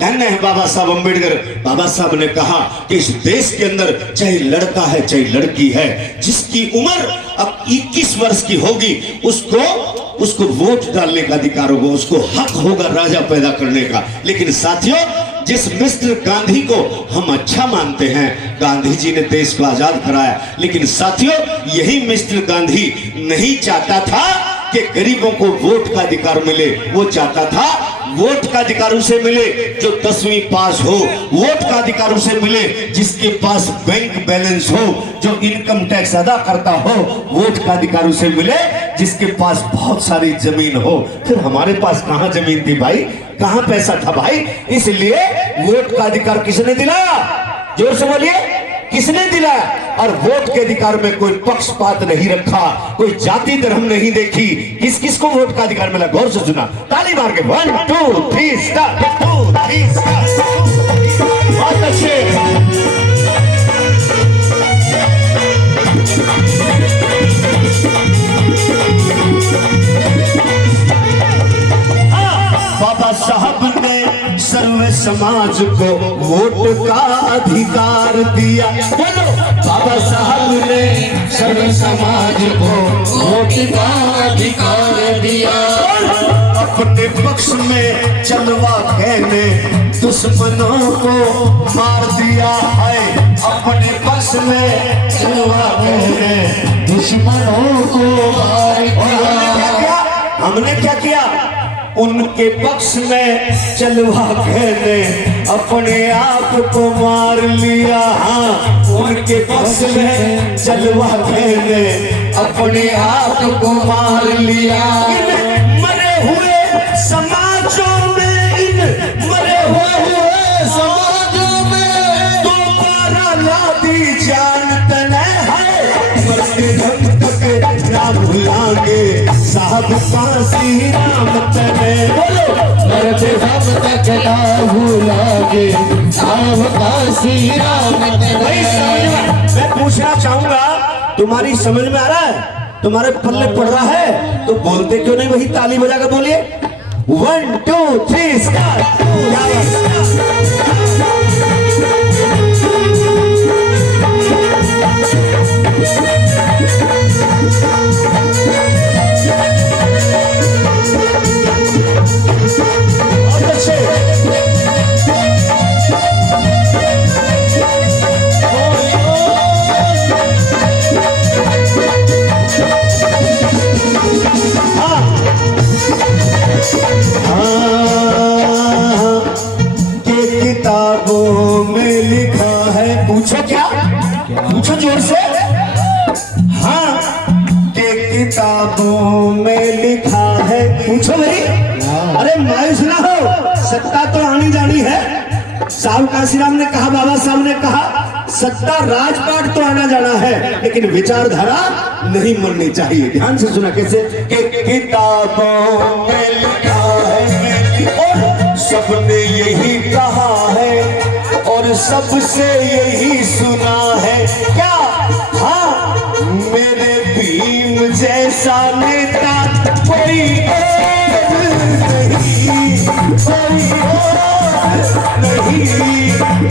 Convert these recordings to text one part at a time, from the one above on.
धन्य है बाबा साहब अम्बेडकर। बाबा साहब ने कहा कि इस देश के अंदर चाहे लड़का है चाहे लड़की है, जिसकी उम्र अब 21 वर्ष की होगी उसको वोट डालने का अधिकार होगा, उसको हक होगा राजा पैदा करने का। लेकिन साथियों, जिस मिस्टर गांधी को हम अच्छा मानते हैं, गांधी जी ने देश को आजाद कराया, लेकिन साथियों यही मिस्टर गांधी नहीं चाहता था कि गरीबों को वोट का अधिकार मिले। वो चाहता था वोट का अधिकार उसे मिले जो 10वीं पास हो, वोट का अधिकार उसे मिले जिसके पास बैंक बैलेंस हो, जो इनकम टैक्स अदा करता हो, वोट का अधिकार उसे मिले जिसके पास बहुत सारी जमीन हो। फिर हमारे पास कहां जमीन थी भाई, कहां पैसा था भाई? इसलिए वोट का अधिकार किसने दिलाया? जोर से बोलिए, किसने दिलाया? और वोट के अधिकार में कोई पक्षपात नहीं रखा, कोई जाति धर्म नहीं देखी। किस किस को वोट का अधिकार मिला? गौर से सुना, ताली मार के 1 2 3 स्टार्ट। 2 3 स्टार्ट। बहुत अच्छे। बाबा साहब ने सर्व समाज को वोट का अधिकार दिया। बोलो, बाबा साहब ने सर्व समाज को वोट का अधिकार दिया। अपने पक्ष में चलवा कहने दुश्मनों को मार दिया है। अपने पक्ष में चलवा कहने दुश्मनों को मार दिया। हमने क्या किया? उनके पक्ष में चलवा कहने अपने आप को मार लिया। हाँ, उनके पक्ष में चलवा कहने अपने आप को मार लिया। इन मरे हुए समाजों में, इन मरे हुए समाजों में दोबारा ला दी जान तने है। मरते दम तक ना भुलाएंगे साहब काशी राम तने। बोलो, मरते दम तक ना भुलाएंगे साहब काशी राम तने। मैं पूछना चाहूंगा, तुम्हारी समझ में आ रहा है? तुम्हारे पल्ले पड़ रहा है? तो बोलते क्यों नहीं वही ताली बजा कर बोलिए। 1 2 3 स्टार्ट। किताबों में लिखा है, पूछो क्या? पूछो जोर से। हाँ, के किताबों में लिखा है, पूछो भाई। अरे मायूस ना हो, सत्ता तो आनी जानी है। साहब काशीराम ने कहा, बाबा साहब ने कहा, सत्ता राजपाट तो आना जाना है, लेकिन विचारधारा नहीं मरनी चाहिए। ध्यान से सुना कैसे? के किताबों में लिखा है और सबने यही कहा है और सबसे यही सुना है। क्या? हाँ, मेरे भीम जैसा नेता कोई नहीं, कोई नहीं।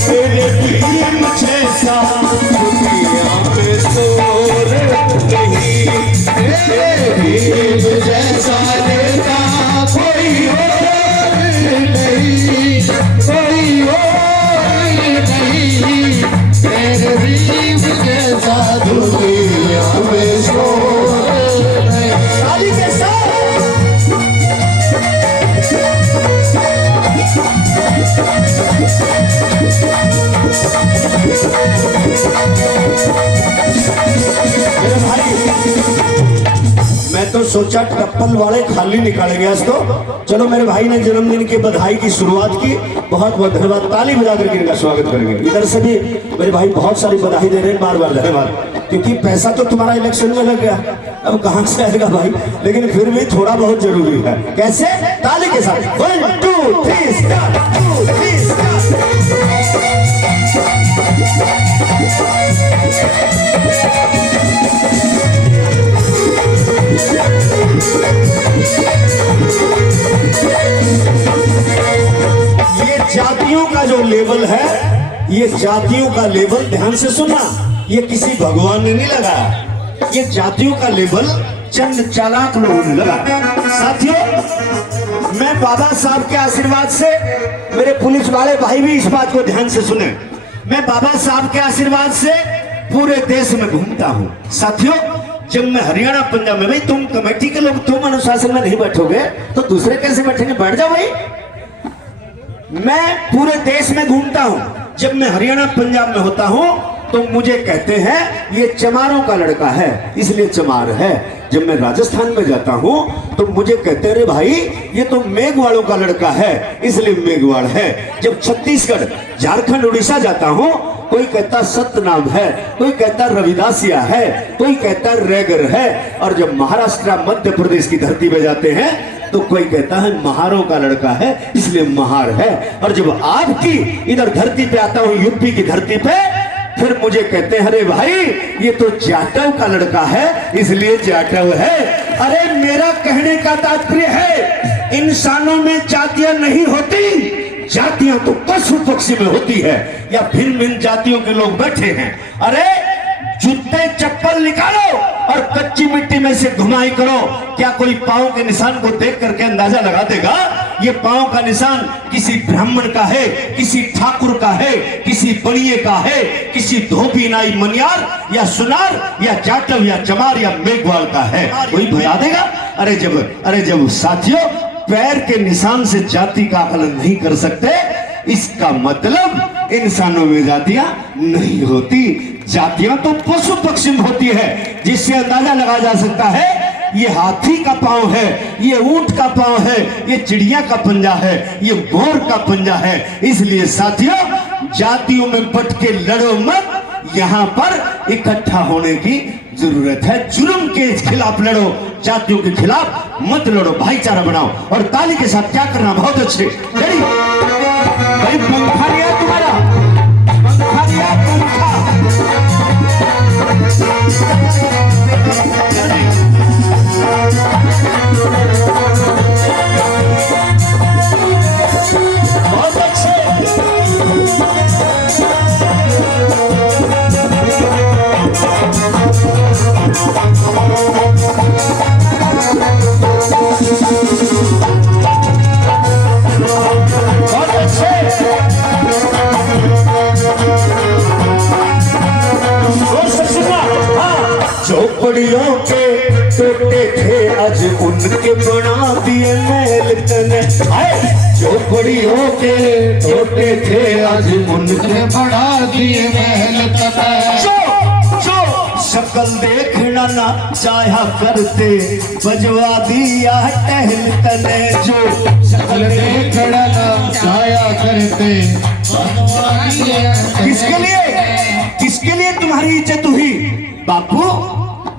मेरे भीम जैसा दुनिया में शोर नहीं। मेरे भीम जैसा नेता कोई नहीं, कोई और नहीं। मेरे भीम जैसा दुनिया में शोर नहीं। ताली के साथ मेरे भाई, मैं तो सोचा टप्पल वाले खाली निकालेंगे आज तो। चलो, मेरे भाई ने जन्मदिन की बधाई की शुरुआत की, बहुत बहुत धन्यवाद। ताली बजा करके इनका स्वागत करेंगे। इधर से भी मेरे भाई बहुत सारी बधाई दे रहे हैं, बार बार धन्यवाद। क्योंकि पैसा तो तुम्हारा इलेक्शन में लग गया, अब कहां से आएगा भाई, लेकिन फिर भी थोड़ा बहुत जरूरी है। कैसे? ताली के साथ 1 2 3 स्टार्ट। 2 3 स्टार्ट। ये जातियों का जो लेबल है, ये जातियों का लेबल ध्यान से सुनना, ये किसी भगवान ने नहीं लगाया। ये जातियों का लेबल चंद चालाक लोगों ने लगाया। साथियों, मैं बाबा साहब के आशीर्वाद से, मेरे पुलिस वाले भाई भी इस बात को ध्यान से सुने, मैं बाबा साहब के आशीर्वाद से पूरे देश में घूमता हूँ। साथियों, जब मैं हरियाणा पंजाब में, भाई तुम कमेटी के लोग तुम अनुशासन में नहीं बैठोगे तो दूसरे कैसे बैठेंगे? बैठ जाओ भाई। मैं पूरे देश में घूमता हूं। जब मैं हरियाणा पंजाब में होता हूं तो मुझे कहते हैं ये चमारों का लड़का है, इसलिए चमार है। जब मैं राजस्थान में जाता हूं तो मुझे कहते हैं, अरे भाई ये तो मेघवालों का लड़का है, इसलिए मेघवाल है। जब छत्तीसगढ़, झारखंड, उड़ीसा जाता हूं, कोई कहता सतनाम है, कोई कहता रविदासिया है, कोई कहता रैगर है। और जब महाराष्ट्र, मध्य प्रदेश की धरती पे जाते हैं तो कोई कहता है महारों का लड़का है, इसलिए महार है। और जब आपकी इधर धरती पे आता हूं, यूपी की धरती पे, फिर मुझे कहते हैं, अरे भाई ये तो जाटव का लड़का है, इसलिए जाटव है। अरे मेरा कहने का तात्पर्य है, इंसानों में जातियां नहीं होती, जातियां तो पशु पक्षी में होती है, या भिन्न भिन्न जातियों के लोग बैठे हैं। अरे जूते चप्पल निकालो और कच्ची मिट्टी में से घुमाई करो, क्या कोई पांव के निशान को देख करके अंदाजा लगा देगा ये पांव का निशान किसी ब्राह्मण का है, किसी ठाकुर का है, किसी बनिए का है, किसी धोबी नाई मनियार या सुनार या जाटव या चमार या मेघवाल का है? कोई बता देगा? अरे जब साथियों पैर के निशान से जाति का आकलन नहीं कर सकते, इसका मतलब इंसानों में जातियां नहीं होती। जातियां तो पशु पक्षी में होती है, जिससे अंदाजा लगाया जा सकता है ये हाथी का पांव है, ये ऊंट का पांव है, ये चिड़िया का पंजा है, ये मोर का पंजा है। इसलिए साथियों, जातियों में बट के लड़ो मत, यहां पर इकट्ठा होने की जरूरत है। जुर्म के खिलाफ लड़ो, जातियों के खिलाफ मत लड़ो, भाईचारा बनाओ। और ताली के साथ क्या करना, बहुत अच्छे भाई, पंखा लिया तुम्हारा, पंखा लिया, पंखा। बहुत अच्छे। बहुत अच्छे। झोपड़ियों के टोटे थे आज उनके बना दिए महल तने। झोपड़ियों के टोटे थे आज उनके बना दिए महल तने। जो शक्ल देखना ना चाहा करते, बजवा दिया टहल तने। जो शक्ल देखना ना चाहा करते, किसके लिए तुम्हारी इज्जत हुई? बापू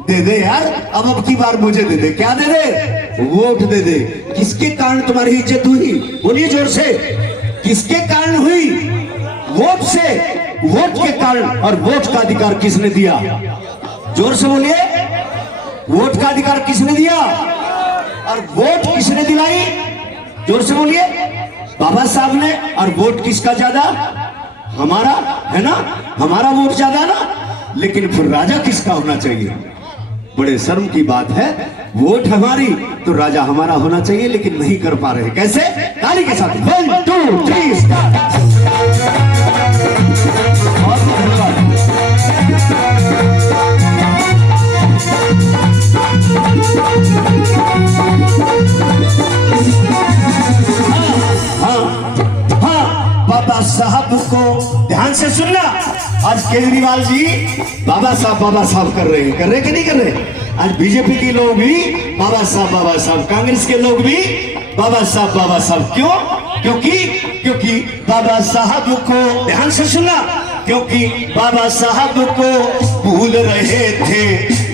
दे दे यार, अब की बार मुझे दे दे। क्या दे दे? वोट दे दे। किसके कारण तुम्हारी इज्जत हुई? बोलिए जोर से, किसके कारण हुई? वोट से, वोट के कारण। और वोट का अधिकार किसने दिया? जोर से बोलिए, वोट का अधिकार किसने दिया? और वोट किसने दिलाई? जोर से बोलिए, बाबा साहब ने। और वोट किसका ज्यादा? हमारा, है ना? हमारा वोट ज्यादा ना। लेकिन फिर राजा किसका होना चाहिए? बड़े शर्म की बात है, वोट हमारी तो राजा हमारा होना चाहिए, लेकिन नहीं कर पा रहे। कैसे? ताली के साथ 1 2 3 स्टार्ट। बाबा साहब को ध्यान से सुनना। आज केजरीवाल जी बाबा साहब कर रहे हैं कि नहीं कर रहे? आज बीजेपी के लोग भी बाबा साहब, कांग्रेस के लोग भी बाबा साहब। क्यों? क्योंकि बाबा साहब को, ध्यान से सुनना, क्योंकि बाबा साहब को भूल रहे थे,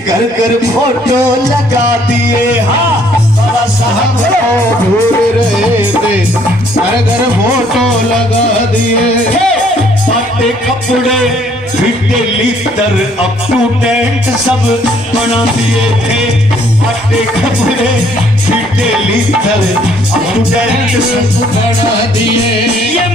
घर घर फोटो लगा दिए। हाँ, बाबा साहब को भूल रहे थे, घर घर फोटो लगा दिए। पाटे कपड़े फिटे लीतर अप टू डेट सब बना दिए थे। पाटे कपड़े फिटे लीतर अप टू डेट सब बना दिए। ये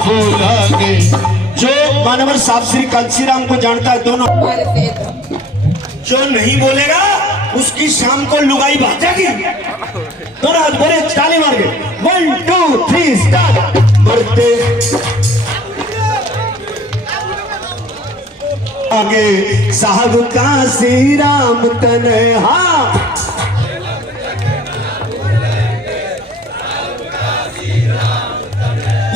भूलांगे। जो मानवर साहब श्री कांची राम को जानता है दोनों, जो नहीं बोलेगा उसकी शाम को लुगाई भाजेगी। दोनों हाथ बोले, ताली मार के 1 2 3 स्टार्ट। मरते आगे साहब काशी राम तन्हा,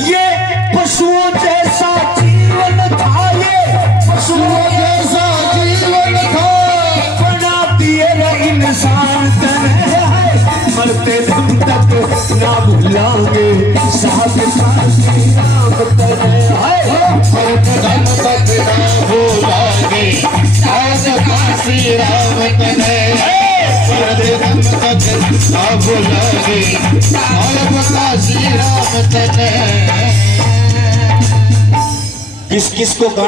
ये पशुओं जैसा जीवन था, ये पशुओं जैसा जीवन था, बना दिए रे इंसान तन्हा है, मरते दम तक ना भूलांगे साहब काशी राम तन्हा है। मरते दम तक ना भूलांगे साहब काशी राम तन्हा। मरते दम तक ना भूलांगे साहब काशी राम तन्हा। किस किस को